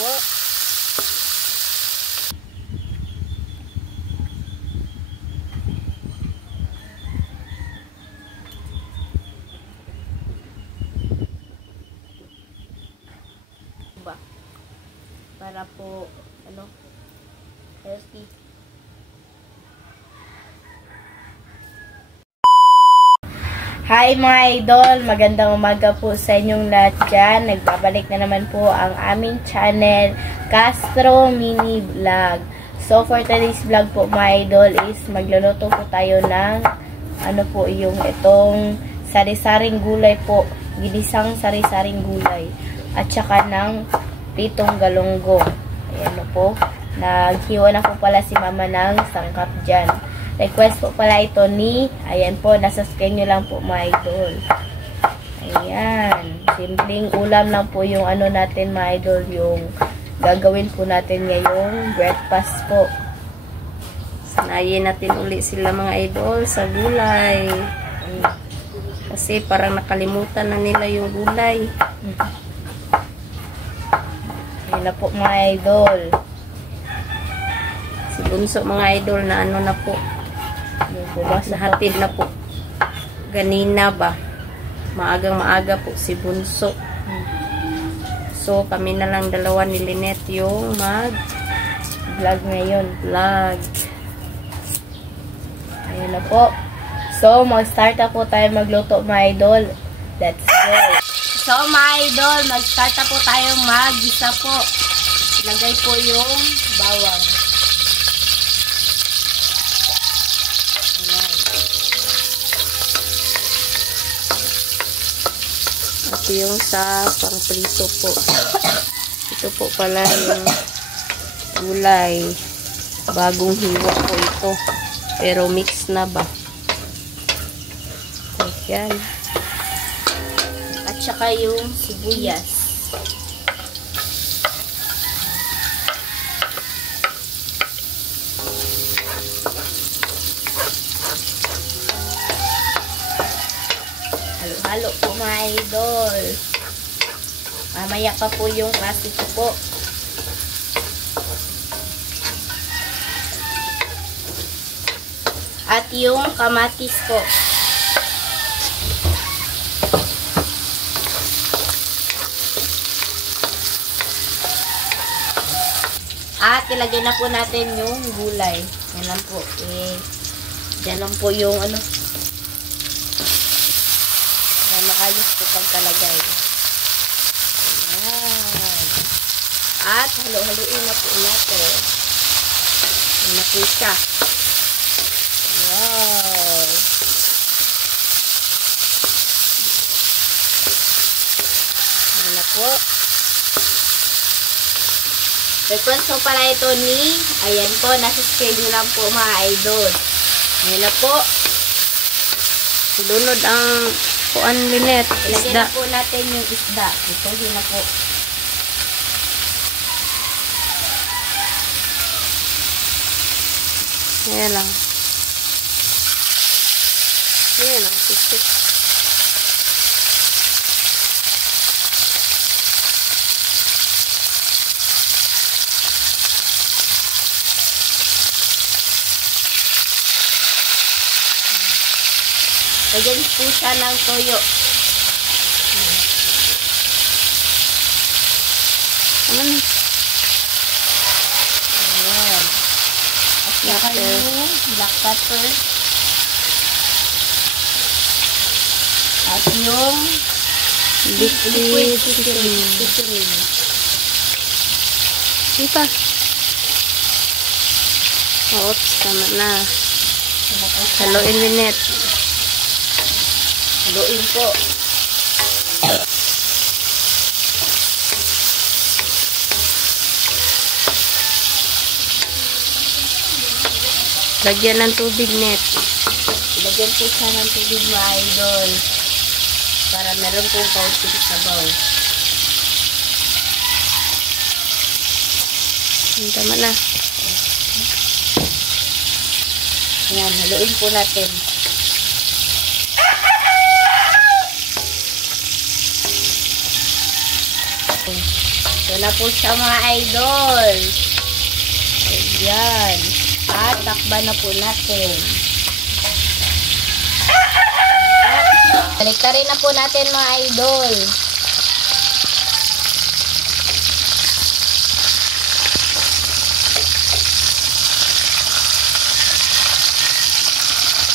po. Para po, healthy. Hi mga idol! Magandang umaga po sa inyong lahat dyan. Nagbabalik na naman po ang aming channel, Castro Mini Vlog. So for today's vlog po mga idol is magluluto po tayo ng yung itong sari-saring gulay po. Ginisang sari-saring gulay. At saka ng pritong galunggong. Ayan na po. Naghiwa na po pala si mama ng sangkap dyan. Request po pala ito ayan po, nasa screen nyo lang po mga idol. Ayan. Simpleng ulam lang po yung natin mga idol, yung gagawin po natin ngayong breakfast po. Sanayin natin uli sila mga idol sa gulay. Kasi parang nakalimutan na nila yung gulay. Ayan na po mga idol. Si Bunso mga idol na na po. Nahatid na po. Ganina ba? Maagang-maaga po si Bunso. So, kami na lang dalawa ni Lynette yung mag-vlog ngayon. Vlog. Ayan na po. So, mag-start na po tayo magluto mga idol. Let's go. So, mga idol, mag-start na po tayo mag-gisa po. Lagay po yung bawang. At yung sa pang-prito po. Ito po pala yung gulay. Bagong hiwa po ito. Pero mix na ba? Ayan. At saka yung sibuyas. Halo po mga idol. Mamaya pa po yung klase ko po. At yung kamatis po. At ilagay na po natin yung gulay. Yan lang po. Yan lang po yung maayos po pagkalagay. Ayan. At halo-haloin na po natin. Ayan na po siya. Wow! Ayan na po. Request po pala ito ayan po, nasa schedule lang po mga idol. Ayan na po. Lunod ang kuan Lynette. Ilagay na po natin yung isda. Ito, yun na po. Ayan lang. Ayan lang. Tisip. Lagyan po siya ng toyo. Ayan. At saka yung black pepper. At yung liquid seasoning. Diba? Oops, tama na. Haluin Lynette. Haluin po. Lagyan ng tubig net. Lagyan po siya ng tubig mga idol. Para meron po kaunting sabaw. Tama na. Ayan, haluin po natin. Ito Ayan na po siya mga idol. Ayan. At takban na po natin. Baliktarin na po natin mga idol.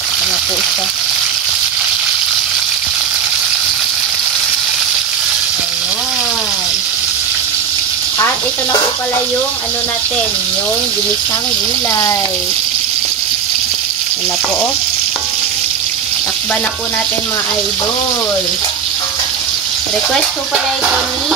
Ayan na po siya. At ito na po pala yung ano natin, yung ginisang gulay. Ayan na po, oh. Takba na po natin mga idol. Request po pala ito ni,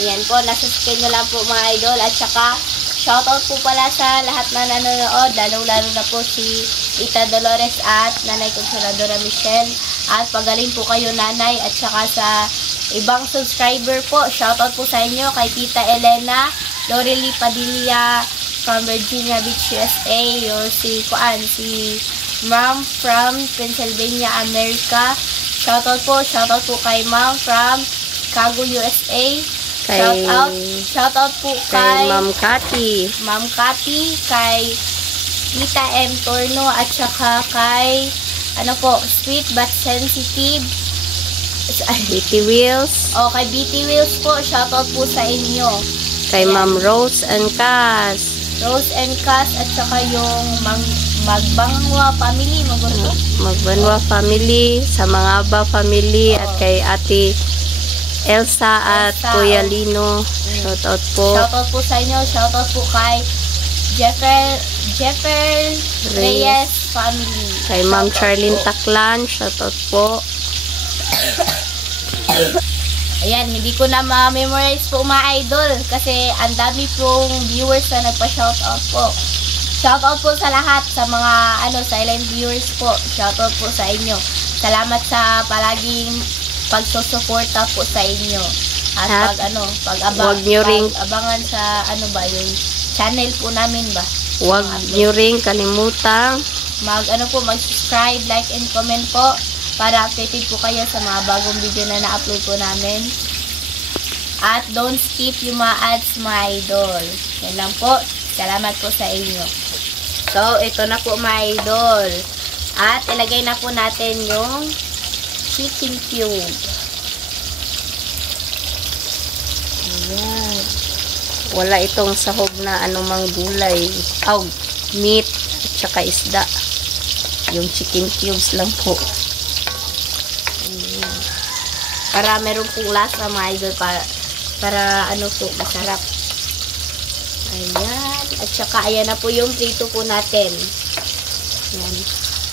ayan po, nasa screen nyo lang po mga idol. At saka, shoutout po pala sa lahat na nanonood, lalo na po si Tita Dolores at Nanay Consoladora Michelle. At pagaling po kayo nanay at saka sa ibang subscriber po, shoutout po sa inyo kay Tita Elena Lorely Padilla from Virginia Beach, USA. Yung si Ma'am from Pennsylvania, America. Shoutout po kay Ma'am from Chicago, USA. Shoutout po kay Ma'am Cathy. Ma'am Cathy, kay Tita M. Torno at saka kay Sweet but Sensitive. BT Wheels. O, kay BT Wheels po, shoutout po sa inyo. Kay Ma'am Rose and Cass. Rose and Cass, at saka yung Magbanwa family, Magbanwa family, sa mga Aba family, at kay Ate Elsa at Kuya Lino. Shoutout po. Shoutout po sa inyo. Shoutout po kay Jeffer Reyes family. Kay Ma'am Charlene Taclan. Shoutout po. Ayan, hindi ko na ma-memorize po mga idol kasi ang dami pong viewers na nagpa-shoutout po. Shoutout po sa lahat, sa mga silent viewers po. Shoutout po sa inyo. Salamat sa palaging pagsusuporta po sa inyo. At wag nyo ring abangan sa yung channel po namin ba. Wag nyo ring kalimutang mag-subscribe, like and comment po para updated po kayo sa mga bagong video na na-upload po namin. At don't skip yung mga ads mga idol. Yan lang po. Salamat po sa inyo. So, ito na po mga idol. At ilagay na po natin yung chicken cube. Ayan. Wala itong sahog na anumang gulay. Meat at saka isda. Yung chicken cubes lang po. Ayan. Para meron pong lasa mga idol. Para masarap. Ayan. At saka, ayan na po yung prito po natin. Ayan.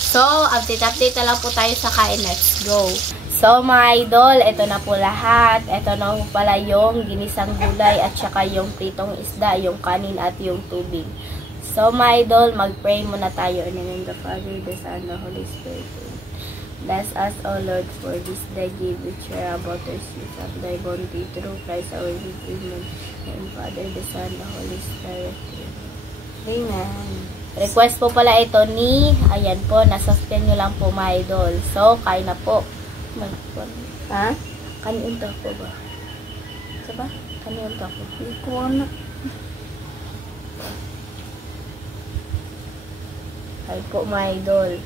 So, update na lang po tayo sa kain. Let's go. So, mga idol, ito na po lahat. Ito na po pala yung ginisang gulay at saka yung pritong isda, yung kanin at yung tubig. So, mga idol, mag-pray muna tayo. In the name of the Father, the Son, the Holy Spirit. Bless us, O Lord, for this day give which share about our sins of thy bounty through Christ our Redeemer. And Father, the Son, the Holy Spirit. Amen. Request po pala ito ni, ayan po, nasa screen nyo lang po mga idol. So, kain na po. Ha? Kanin to po ba? Saba? Kanin to po. Hindi ko na. Kain po mga idol.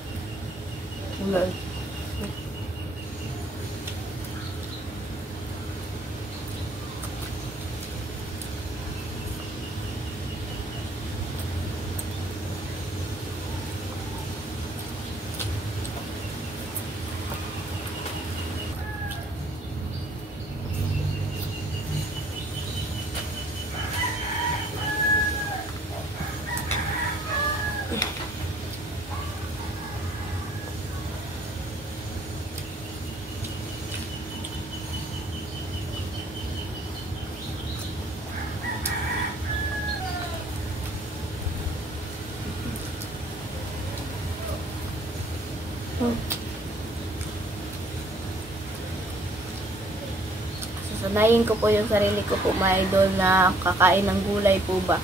Sasanayin ko po yung sarili ko po mga idol na kakain ng gulay po ba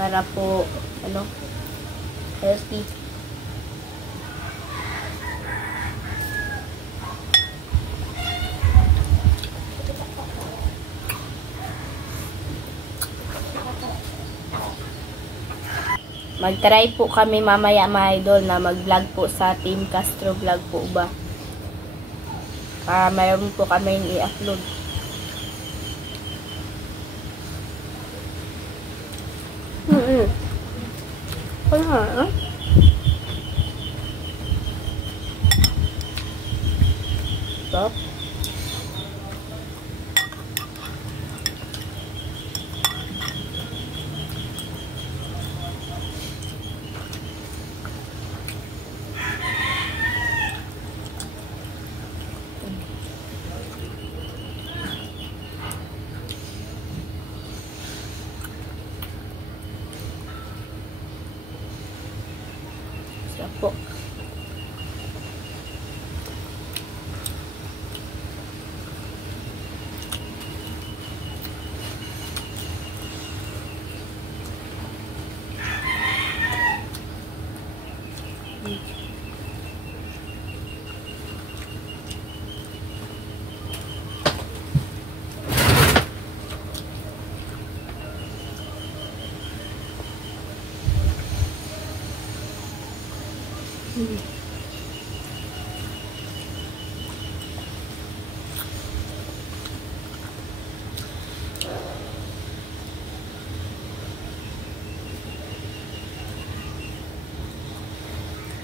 para po healthy. Mag-try po kami mamaya mga idol na mag-vlog po sa Team Castro Vlog po ba. Mayroon po kami i-upload. Stop. Po.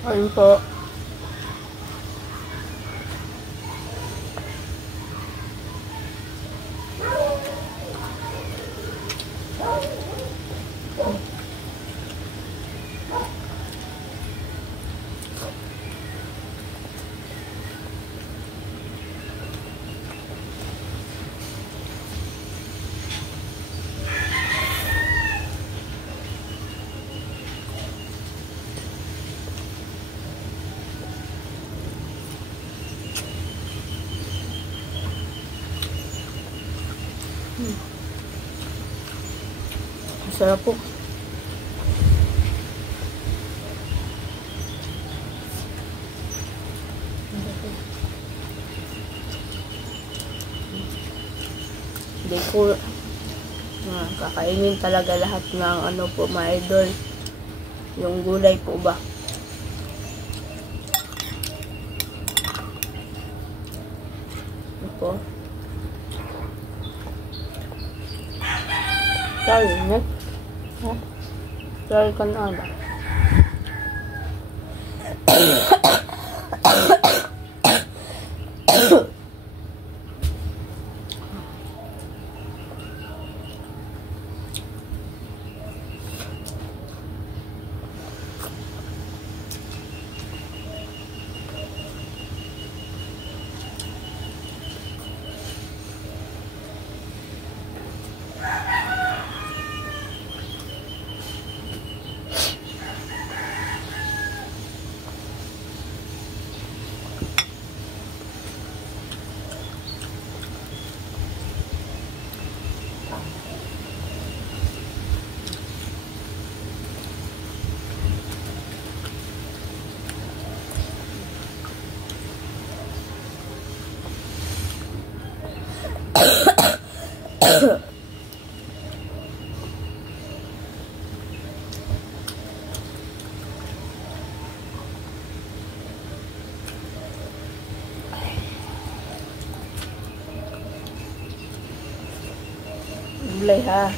Ayun po. Masarap po. Hindi ko kakainin talaga lahat ng ano po mga idol. Yung gulay po ba. Ito. Sorry, net. Sorry ka na ba? Gulay ha.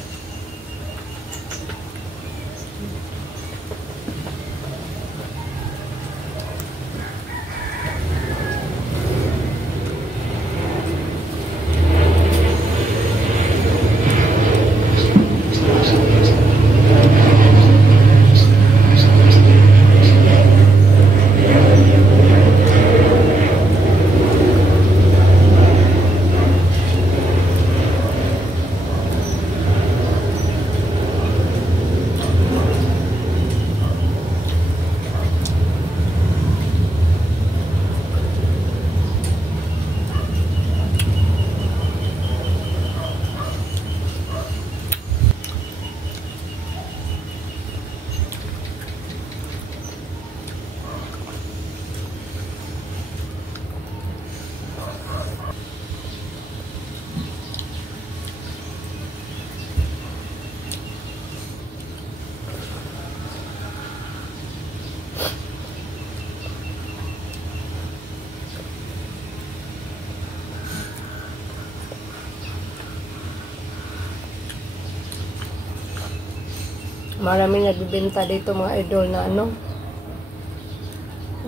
Marami nagbibenta dito mga idol na ano.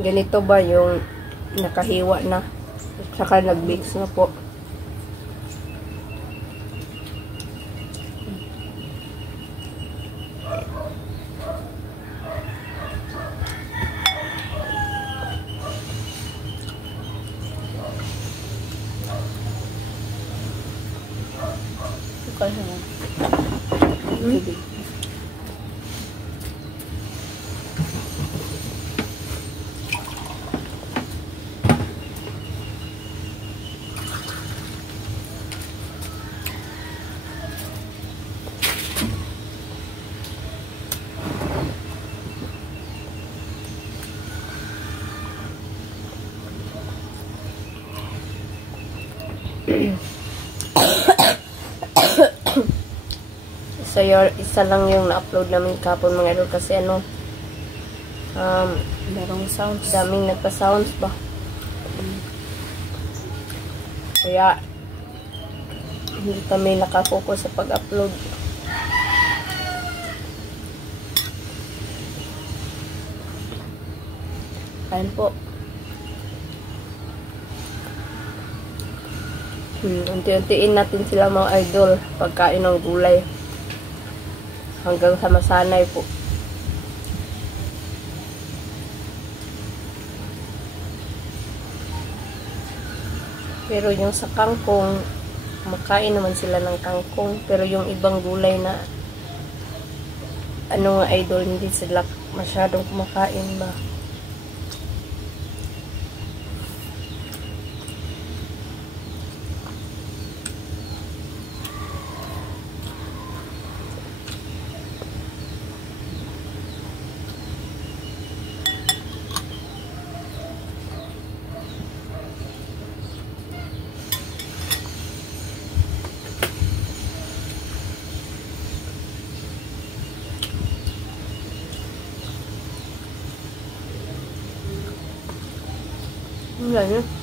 Ganito ba yung nakahiwa na. Saka nag-mix na po. Sukal na. Isa lang yung na-upload namin kapon mga idol kasi ano Merong sounds. daming nagpa-sounds ba. Kaya hindi kami nakafocus sa pag-upload. Ayan po. Unti-untiin natin sila mga idol pagkain ng gulay hanggang sa masanay po. Pero yung sa kangkong, makain naman sila ng kangkong, pero yung ibang gulay na ano nga idol, hindi sila masyadong kumakain ba. Wala na.